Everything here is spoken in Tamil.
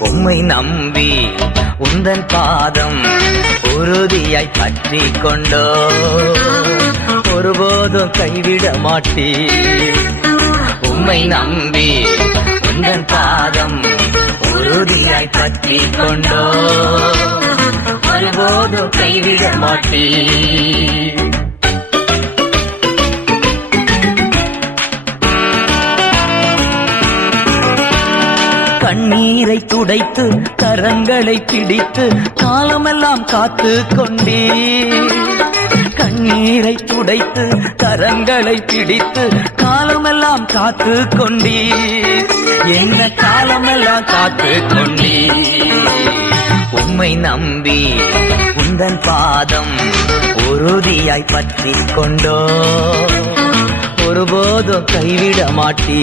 உம்மை நம்பி உந்தன் பாதம் உறுதியாய் பற்றி கொண்டோ ஒருபோதும் கைவிட மாட்டீ உம்மை நம்பி உந்தன் பாதம் உறுதியாய் பற்றி கொண்டோ ஒருபோதும் கைவிட மாட்டீ கண்ணீரை துடைத்து கரங்களை பிடித்து காலமெல்லாம் காத்து கொண்டே கண்ணீரை துடைத்து கரங்களை பிடித்து காலமெல்லாம் காத்து கொண்டே என்ன காலமெல்லாம் காத்து கொண்டே உம்மை நம்பி உந்தன் பாதம் உறுதியாய் பற்றி கொண்டோ ஒருபோதும் கைவிட மாட்டீ